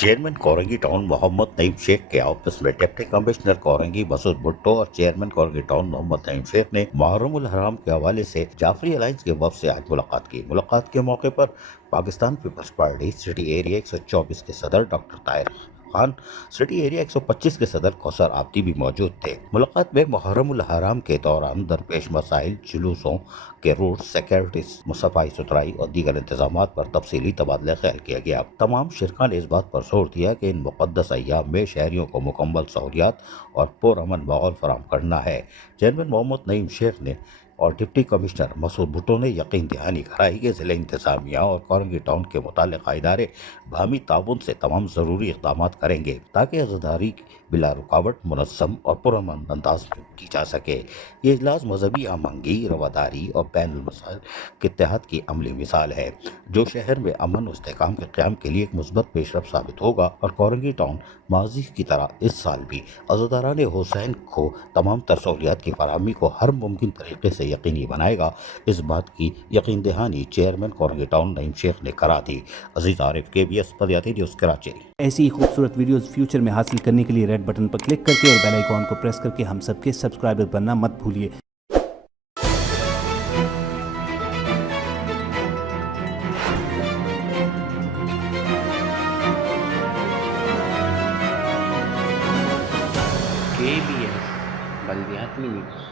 Chairman Korangi town Mohammad Naeem Sheikh के office में deputy commissioner Korangi Masood Bhutto और चेयरमैन कोरंगी टाउन मोहम्मद नईम शेख ने मुहर्रम उल हराम के हवाले से जाफरी अलायंस के वफ़द से आज मुलाकात की। मुलाकात के मौके पर पाकिस्तान पीपल्स पार्टी सिटी एरिया 124 के सदर doctor Tahir Khan, city area 125 के सदर कौसर आब्दी भी मौजूद थे। मुलाकात में मुहर्रम उल हराम के दौरान दरपेश मसाइल, जुलूसों के रूट, सिक्योरिटी, सफाई सुथराई और दीगर इंतजामात पर तफसीली तबादला ख्याल किया गया। तमाम शिरकान ने इस बात पर जोर दिया कि इन मुक़द्दस अय्याम में शहरियों को मुकम्मल सहूलियात और पुरअमन माहौल फराहम करना है। चेयरमैन मोहम्मद नईम शेख ने और डिप्टी कमिश्नर मसूद भुट्टो ने यकीन दहानी कराई कि ज़िला इंतज़ामिया और कोरंगी टाउन के मुताल्लिक़ इदारे बाहमी ताउन से तमाम ज़रूरी इक़दामात करेंगे ताकि अज़ादारी बिला रुकावट, मुनज़्ज़म और पुरअमन अंदाज में की जा सके। ये इजलास मजहबी आमंगी, रवादारी और बैनुल मसाइल के इत्तेहाद की अमली मिसाल है, जो शहर में अमन और इस्तेहकाम के क़याम के लिए एक मुस्बत पेशरफ़ साबित होगा और कोरंगी टाउन माजी की तरह इस साल भी अज़ादारान हुसैन को तमाम तर सहूलियात की फराहमी को हर मुमकिन तरीके से यकीनी बनाएगा। इस बात की यकीन दहानी चेयरमैन कोरंगी टाउन नईम शेख ने करा दी। अजीज़ आरिफ, KBS पदयात्री न्यूज़ कराची। ऐसी ही खूबसूरत वीडियोस फ्यूचर में हासिल करने के लिए रेड बटन पर क्लिक करके और बेल आइकॉन को प्रेस करके हम सबके सब्सक्राइबर बनना मत भूलिए। KBS बल्दियाती न्यूज़।